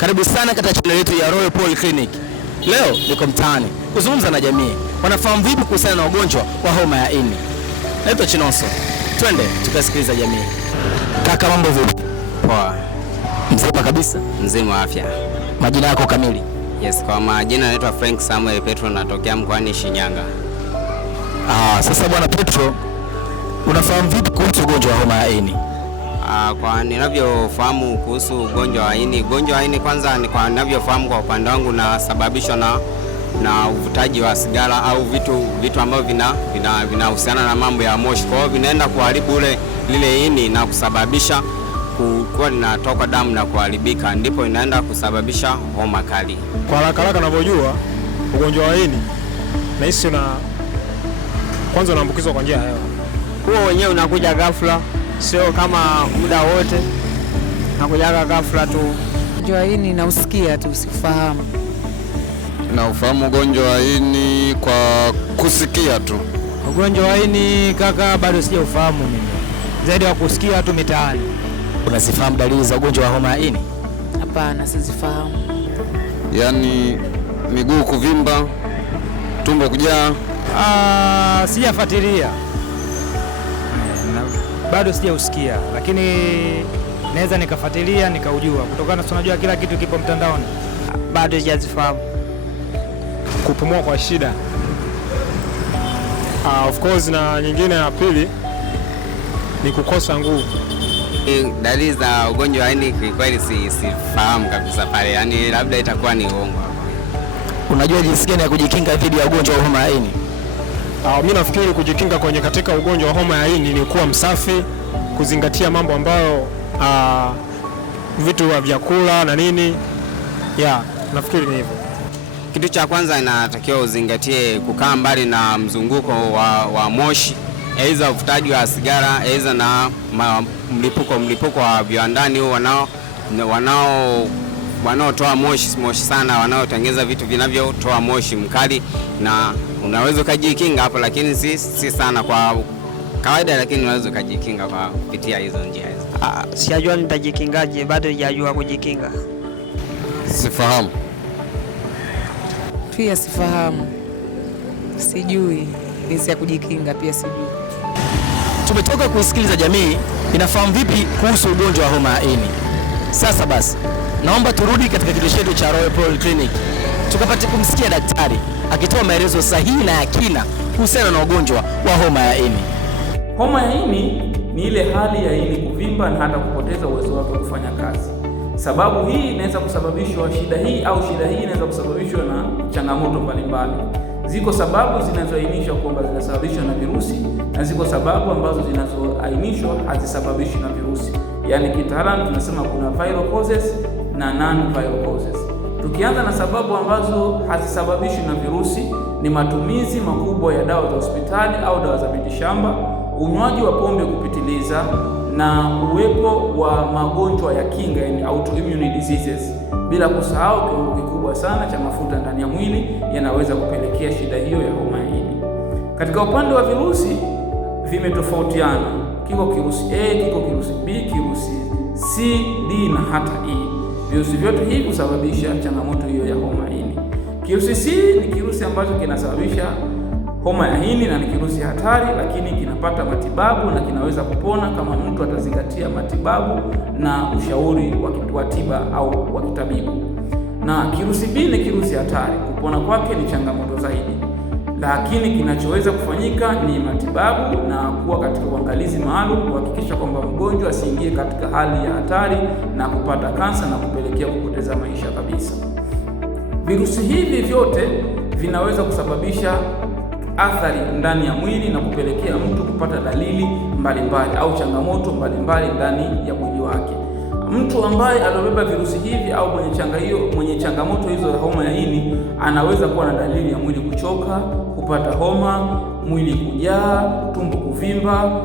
Karibu sana katika channel yetu ya Royal Polyclinic. Leo niko mtaani kuzungumza na jamii. Wanafahamu vipi kuhusiana na ugonjwa wa homa ya ini? Naitwa Chinoso. Twende tukasikiliza jamii. Kaka, mambo vipi? Poa. Mzima kabisa? Mzima wa afya. Majina yako kamili? Yes, kwa majina naitwa Frank Samuel Petro, natokea mkoani Shinyanga. Sasa bwana Petro, unafahamu vipi kuhusu ugonjwa wa homa ya ini? Kwa ninavyofahamu kuhusu ugonjwa wa ini, kwanza ni kwa ninavyofahamu kwa upande wangu na sababishwa na uvutaji wa sigara au vitu ambavyo vinahusiana na mambo ya moshi. Kwa hiyo vinaenda kuharibu lile ini na kusababisha kuwa linatoka damu na kuharibika, ndipo inaenda kusababisha homa kali. Kwa haraka ninavyojua ugonjwa wa ini nahisi kwanza unaambukizwa kwa njia ya hewa. Huo wenyewe unakuja ghafla, sio kama muda wote, unakuja ghafla tu. Ugonjwa wa ini nausikia tu, usifahamu. Na ufahamu ugonjwa wa ini kwa kusikia tu. Ugonjwa wa ini kaka, bado sijaufahamu mimi, zaidi ya kusikia tu mitaani. Unazifahamu dalili za ugonjwa wa homa ya ini? Hapana, sizifahamu. Yaani miguu kuvimba, tumbo kujaa? Sijafuatilia, bado sijausikia, lakini naweza nikafuatilia nikaujua, kutokana na tunajua kila kitu kipo mtandaoni. Bado sijazifahamu. Kupumua kwa shida, of course, na nyingine ya pili ni kukosa nguvu. Dalili za ugonjwa wa ini kweli sifahamu kabisa pale, yani labda itakuwa ni uongo. Unajua jinsi gani ya kujikinga dhidi ya ugonjwa wa homa ya ini? Mimi nafikiri kujikinga katika ugonjwa wa homa ya ini ni kuwa msafi, kuzingatia mambo ambayo vitu vya vyakula na nini. Nafikiri ni hivyo. Kitu cha kwanza inatakiwa uzingatie kukaa mbali na mzunguko wa moshi, aidha uvutaji wa sigara, aidha na mlipuko wa viwandani wanaotoa moshi sana, wanaotengeneza vitu vinavyotoa moshi mkali, na unaweza kujikinga hapo, lakini si sana kwa kawaida, lakini unaweza kujikinga kwa kupitia hizo njia hizo. Sijajua nitajikingaje, bado sijajua kujikinga. Sifahamu. Pia sifahamu. Sijui jinsi ya kujikinga, pia sijui. Tumetoka kuisikiliza jamii inafahamu vipi kuhusu ugonjwa wa homa ya ini. Sasa basi, naomba turudi katika kituo chetu cha Royal Polyclinic tukapate kumsikia daktari akitoa maelezo sahihi na ya kina kuhusiana na ugonjwa wa homa ya ini. Homa ya ini ni ile hali ya ini kuvimba na hata kupoteza uwezo wake kufanya kazi. Sababu hii inaweza kusababishwa, shida hii inaweza kusababishwa na changamoto mbalimbali. Ziko sababu zinazoainishwa kwamba zinasababishwa na virusi, na ziko sababu ambazo zinazoainishwa hazisababishwi na virusi. Yaani kitaalamu tunasema kuna viral causes na non-viral causes. Tukianza na sababu ambazo hazisababishwi na virusi, ni matumizi makubwa ya dawa za hospitali au dawa za mitishamba, unywaji wa pombe kupitiliza, na uwepo wa magonjwa ya kinga, yani autoimmune diseases. Bila kusahau kiwango kikubwa sana cha mafuta ndani ya mwili yanaweza kupelekea shida hiyo ya homa ya ini. Katika upande wa virusi vimetofautiana. Kiko kirusi A, kiko kirusi B, kirusi C, D na hata E. Virusi vyote hivi husababisha changamoto hiyo ya homa ya ini. Kirusi C ni kirusi ambacho kinasababisha homa ya ini na ni kirusi hatari, lakini kinapata matibabu na kinaweza kupona kama mtu atazingatia matibabu na ushauri wa tiba au wa kitabibu. Na kirusi B ni kirusi hatari, kupona kwake ni changamoto zaidi, lakini kinachoweza kufanyika ni matibabu na kuwa katika uangalizi maalum kuhakikisha kwamba mgonjwa asiingie katika hali ya hatari na kupata kansa na kupelekea kupoteza maisha kabisa. Virusi hivi vyote vinaweza kusababisha athari ndani ya mwili na kupelekea mtu kupata dalili mbalimbali au changamoto mbalimbali ndani ya mwili wake. Mtu ambaye alobeba virusi hivi au mwenye changamoto hizo ya homa ya ini anaweza kuwa na dalili ya mwili kuchoka, kupata homa, mwili kujaa, tumbo kuvimba,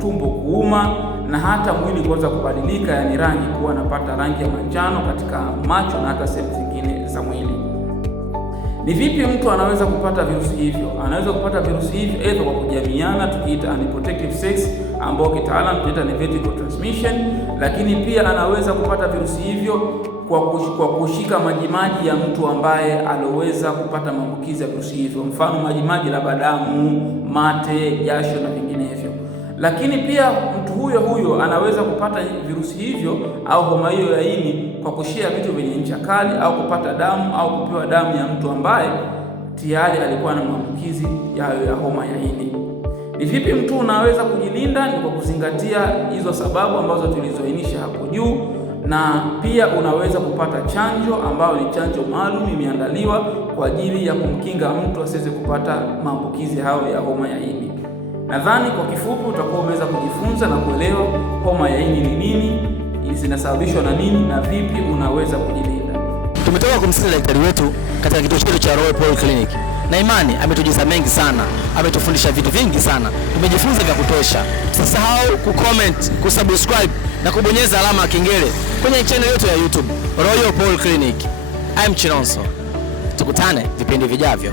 tumbo kuuma, na hata mwili kuanza kubadilika, yani rangi, kuwa anapata rangi ya manjano katika macho na hata sehemu zingine za mwili. Ni vipi mtu anaweza kupata virusi hivyo? Anaweza kupata virusi hivyo aidha kwa kujamiana, tukiita unprotected sex, ambao kitaalamu tunaita ni vertical transmission, lakini pia anaweza kupata virusi hivyo kwa kushika majimaji ya mtu ambaye aliweza kupata maambukizi ya virusi hivyo, mfano majimaji labda damu, mate, jasho na vinginevyo. Lakini pia mtu huyo huyo anaweza kupata virusi hivyo au homa hiyo ya ini kwa kushia vitu vyenye ncha kali au kupata damu au kupewa damu ya mtu ambaye tayari alikuwa na maambukizi ya homa ya ini. Ni vipi mtu unaweza kujilinda? Ni kwa kuzingatia hizo sababu ambazo tulizoainisha hapo juu, na pia unaweza kupata chanjo ambayo ni chanjo maalum imeandaliwa kwa ajili ya kumkinga mtu asiweze kupata maambukizi hayo ya homa ya ini. Nadhani kwa kifupi utakuwa umeweza kujifunza na kuelewa homa ya ini ni nini, zinasababishwa na nini na vipi unaweza kujilinda. Tumetoka kumsikia daktari wetu katika kituo chetu cha Royal Polyclinic. Na imani ametujuza mengi sana, ametufundisha vitu vingi sana, tumejifunza vya kutosha. Usisahau kucomment, kusubscribe na kubonyeza alama ya kengele kwenye channel yetu ya YouTube Royal Polyclinic. I'm Chilonzo. Tukutane vipindi vijavyo.